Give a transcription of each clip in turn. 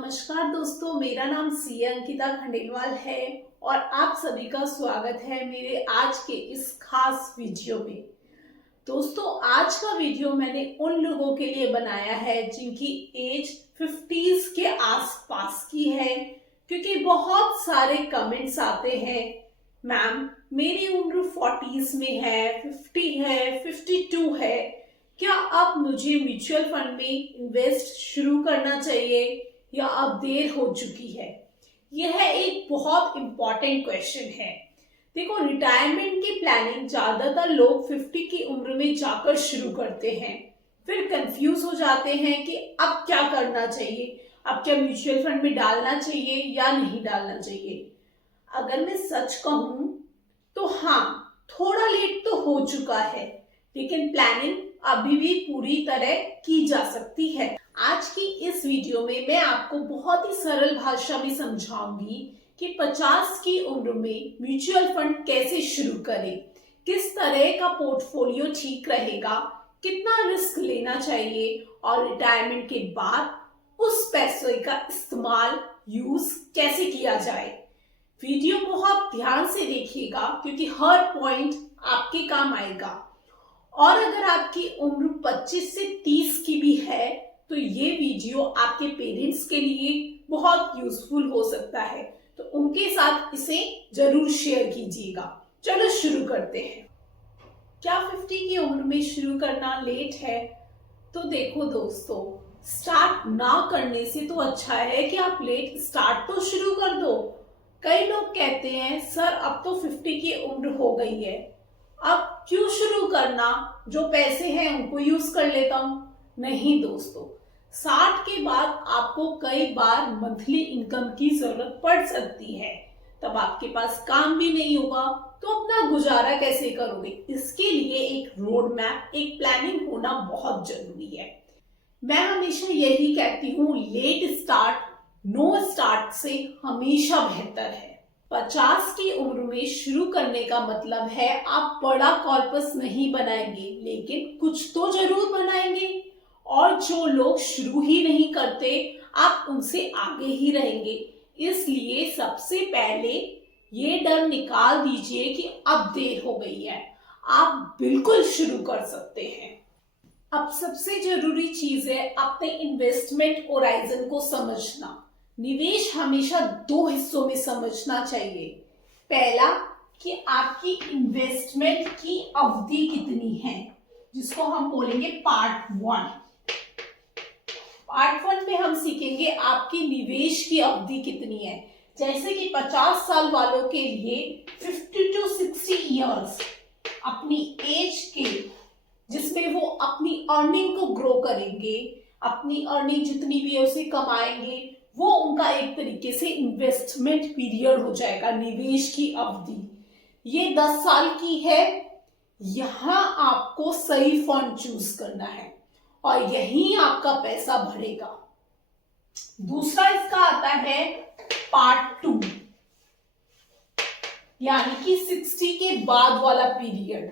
नमस्कार दोस्तों, मेरा नाम सी अंकिता खंडेलवाल है और आप सभी का स्वागत है मेरे आज के इस खास वीडियो में। दोस्तों, आज का वीडियो मैंने उन लोगों के लिए बनाया है जिनकी एज 50s के आसपास की है, क्योंकि बहुत सारे कमेंट्स आते हैं, मैम मेरी उम्र 40s में है, 50 है, 52 है, क्या अब मुझे म्यूचुअल फंड में इन्वेस्ट शुरू करना चाहिए या अब देर हो चुकी है। यह एक बहुत इंपॉर्टेंट क्वेश्चन है। देखो, रिटायरमेंट की प्लानिंग ज्यादातर लोग 50 की उम्र में जाकर शुरू करते हैं, फिर कंफ्यूज हो जाते हैं कि अब क्या करना चाहिए, अब क्या म्यूचुअल फंड में डालना चाहिए या नहीं डालना चाहिए। अगर मैं सच कहूं तो हाँ, थोड़ा लेट तो हो चुका है, लेकिन प्लानिंग अभी भी पूरी तरह की जा सकती है। आज की इस वीडियो में मैं आपको बहुत ही सरल भाषा में समझाऊंगी कि 50 की उम्र में म्यूचुअल फंड कैसे शुरू करें, किस तरह का पोर्टफोलियो ठीक रहेगा, कितना रिस्क लेना चाहिए और रिटायरमेंट के बाद उस पैसे का इस्तेमाल यूज कैसे किया जाए। वीडियो बहुत ध्यान से देखिएगा क्योंकि हर पॉइंट आपके काम आएगा। और अगर आपकी उम्र 25 से 30 की भी है तो ये वीडियो आपके पेरेंट्स के लिए बहुत यूजफुल हो सकता है, तो उनके साथ इसे जरूर शेयर कीजिएगा। चलो शुरू करते हैं। क्या 50 की उम्र में शुरू करना लेट है? तो देखो दोस्तों, स्टार्ट ना करने से तो अच्छा है कि आप लेट स्टार्ट तो शुरू कर दो। कई लोग कहते हैं, सर अब तो 50 की उम्र हो गई है, अब क्यों शुरू करना, जो पैसे हैं उनको यूज कर लेता हूं। नहीं दोस्तों, 60 के बाद आपको कई बार मंथली इनकम की जरूरत पड़ सकती है, तब आपके पास काम भी नहीं होगा, तो अपना गुजारा कैसे करोगे। इसके लिए एक रोड मैप, एक प्लानिंग होना बहुत जरूरी है। मैं हमेशा यही कहती हूँ, लेट स्टार्ट नो स्टार्ट से हमेशा बेहतर है। 50 की उम्र में शुरू करने का मतलब है आप बड़ा कॉर्पस नहीं बनाएंगे, लेकिन कुछ तो जरूर बनाएंगे। और जो लोग शुरू ही नहीं करते, आप उनसे आगे ही रहेंगे। इसलिए सबसे पहले ये डर निकाल दीजिए कि अब देर हो गई है, आप बिल्कुल शुरू कर सकते हैं। अब सबसे जरूरी चीज है अपने इन्वेस्टमेंट होराइजन को समझना। निवेश हमेशा 2 हिस्सों में समझना चाहिए। पहला, कि आपकी इन्वेस्टमेंट की अवधि कितनी है, जिसको हम बोलेंगे पार्ट 1। पार्ट 1 में हम सीखेंगे आपकी निवेश की अवधि कितनी है। जैसे कि 50 साल वालों के लिए 50 to 60 इयर्स अपनी एज के, जिसमें वो अपनी अर्निंग को ग्रो करेंगे, अपनी अर्निंग जितनी भी है उसे कमाएंगे, वो उनका एक तरीके से इन्वेस्टमेंट पीरियड हो जाएगा, निवेश की अवधि। ये 10 साल की है। यहां आपको सही फंड चूज करना है और यहीं आपका पैसा बढ़ेगा। दूसरा इसका आता है पार्ट 2, यानी कि 60 के बाद वाला पीरियड,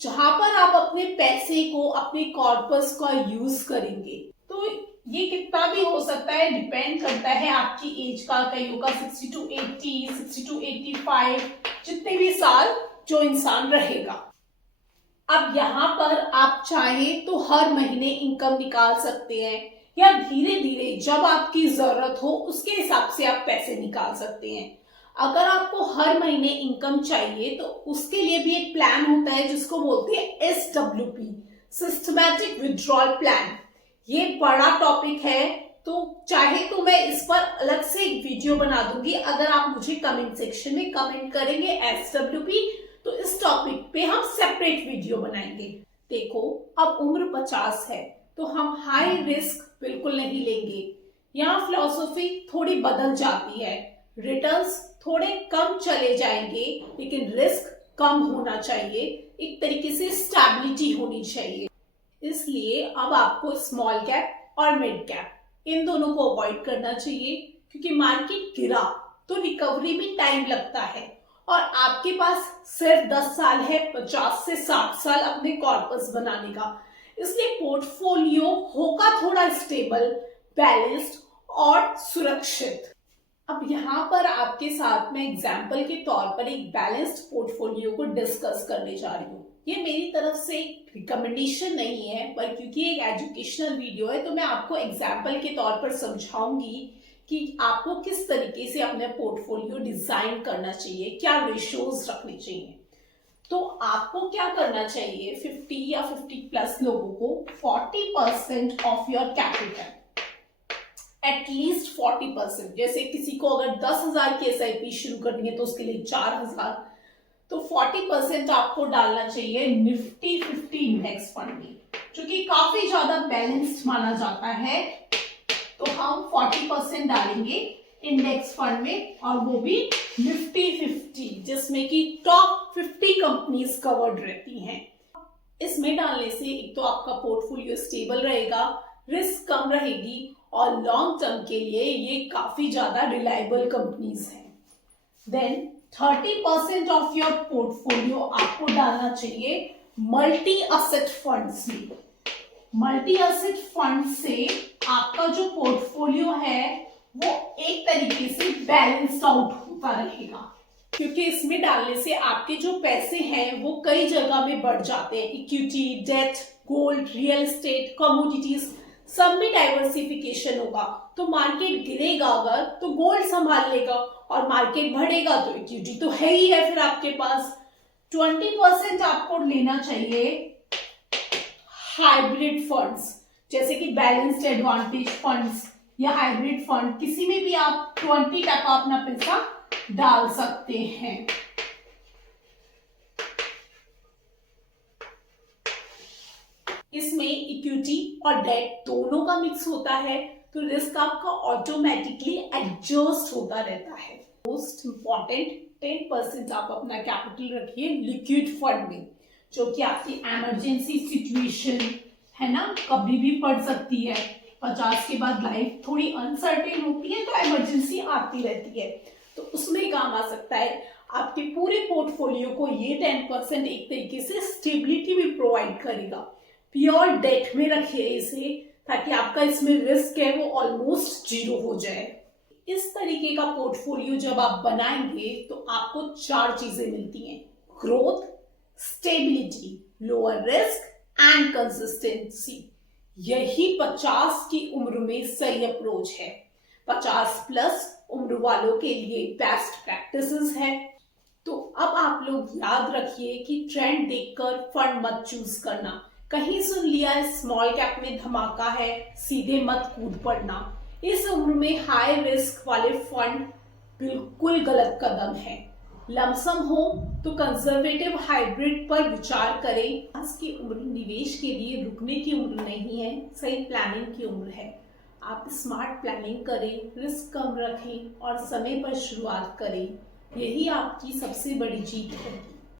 जहां पर आप अपने पैसे को, अपने कॉर्पस का यूज करेंगे। तो ये कितना भी हो सकता है, डिपेंड करता है आपकी एज का। कईयों का 60 to 80, 60 to 85, जितने भी साल जो इंसान रहेगा। अब यहाँ पर आप चाहें तो हर महीने इनकम निकाल सकते हैं, या धीरे धीरे जब आपकी जरूरत हो उसके हिसाब से आप पैसे निकाल सकते हैं। अगर आपको हर महीने इनकम चाहिए तो उसके लिए भी एक प्लान होता है जिसको बोलते हैं SWP, सिस्टमैटिक विड्रॉल प्लान। ये बड़ा टॉपिक है, तो चाहे तो मैं इस पर अलग से एक वीडियो बना दूंगी। अगर आप मुझे कमेंट सेक्शन में कमेंट करेंगे SWP, तो इस टॉपिक पे हम सेपरेट वीडियो बनाएंगे। देखो, अब उम्र 50 है तो हम हाई रिस्क बिल्कुल नहीं लेंगे। यहाँ फिलॉसफी थोड़ी बदल जाती है, रिटर्न्स थोड़े कम चले जाएंगे, लेकिन रिस्क कम होना चाहिए, एक तरीके से स्टेबिलिटी होनी चाहिए। इसलिए अब आपको स्मॉल कैप और मिड कैप इन दोनों को अवॉइड करना चाहिए, क्योंकि मार्केट गिरा तो रिकवरी में टाइम लगता है और आपके पास सिर्फ 10 साल है 50 से 60 साल अपने कॉर्पस बनाने का। इसलिए पोर्टफोलियो होगा थोड़ा स्टेबल, बैलेंस्ड और सुरक्षित। अब यहाँ पर आपके साथ में एग्जाम्पल के तौर पर एक बैलेंस्ड पोर्टफोलियो को डिस्कस करने जा रही हूँ। ये मेरी तरफ से एक रिकमेंडेशन नहीं है, पर क्योंकि एक एजुकेशनल वीडियो है तो मैं आपको एग्जाम्पल के तौर पर समझाऊंगी कि आपको किस तरीके से अपने पोर्टफोलियो डिजाइन करना चाहिए, क्या रेशियोज रखने चाहिए। तो आपको क्या करना चाहिए, 50 या 50 प्लस लोगों को 40% ऑफ योर कैपिटल, एटलीस्ट 40%। जैसे किसी को अगर 10,000 की SIP शुरू करनी है तो उसके लिए 4,000, तो 40% आपको डालना चाहिए निफ्टी 50 इंडेक्स फंड में, जो कि काफी ज्यादा बैलेंस्ड माना जाता है। तो हम 40% डालेंगे इंडेक्स फंड में, और वो भी निफ्टी 50, जिसमें कि टॉप 50 कंपनीज कवर्ड रहती हैं। इसमें डालने से एक तो आपका पोर्टफोलियो स्टेबल रहेगा, रिस्क कम रहेगी, और लॉन्ग टर्म के लिए ये काफी ज्यादा रिलायबल कंपनीज हैं। देन 30% ऑफ योर पोर्टफोलियो आपको डालना चाहिए मल्टी एसेट फंड्स में। मल्टी एसेट फंड से आपका जो पोर्टफोलियो है वो एक तरीके से बैलेंस आउट होता रहेगा, क्योंकि इसमें डालने से आपके जो पैसे हैं वो कई जगह में बढ़ जाते हैं। Equity, debt, gold, real estate, commodities, सब में डाइवर्सिफिकेशन होगा। तो मार्केट गिरेगा अगर तो गोल्ड संभाल लेगा, और मार्केट बढ़ेगा तो इक्विटी तो है ही है फिर आपके पास। 20% आपको लेना चाहिए हाइब्रिड फंड्स, जैसे कि बैलेंस्ड एडवांटेज फंड्स या हाइब्रिड फंड, किसी में भी आप 20% अपना पैसा डाल सकते हैं। इसमें इक्विटी और डेट दोनों का मिक्स होता है, तो रिस्क आपका ऑटोमेटिकली एडजस्ट होता रहता है। मोस्ट इंपॉर्टेंट 10% आप अपना कैपिटल रखिए लिक्विड फंड में, जो कि आपकी इमरजेंसी सिचुएशन है ना, कभी भी पड़ सकती है। 50 के बाद लाइफ थोड़ी अनसर्टेन होती है, तो इमरजेंसी आती रहती है, तो उसमें काम आ सकता है। आपके पूरे पोर्टफोलियो को ये 10% एक तरीके से स्टेबिलिटी भी प्रोवाइड करेगा। प्योर डेट में रखिए इसे, ताकि आपका इसमें रिस्क है वो ऑलमोस्ट जीरो हो जाए। इस तरीके का पोर्टफोलियो जब आप बनाएंगे तो आपको 4 चीजें मिलती हैं: growth, stability, lower risk and consistency. यही 50 की उम्र में सही अप्रोच है। 50 प्लस उम्र वालों के लिए बेस्ट प्रैक्टिसेस है। तो अब आप लोग याद रखिए कि ट्रेंड देखकर फंड मत चूज करना। कहीं सुन लिया स्मॉल कैप में धमाका है, सीधे मत कूद पड़ना। इस उम्र में हाई रिस्क वाले फंड बिल्कुल गलत कदम है। लमसम हो तो कंजर्वेटिव हाइब्रिड पर विचार करें। आज की उम्र निवेश के लिए रुकने की उम्र नहीं है, सही प्लानिंग की उम्र है। आप स्मार्ट प्लानिंग करें, रिस्क कम रखें और समय पर शुरुआत करें। यही आपकी सबसे बड़ी जीत है।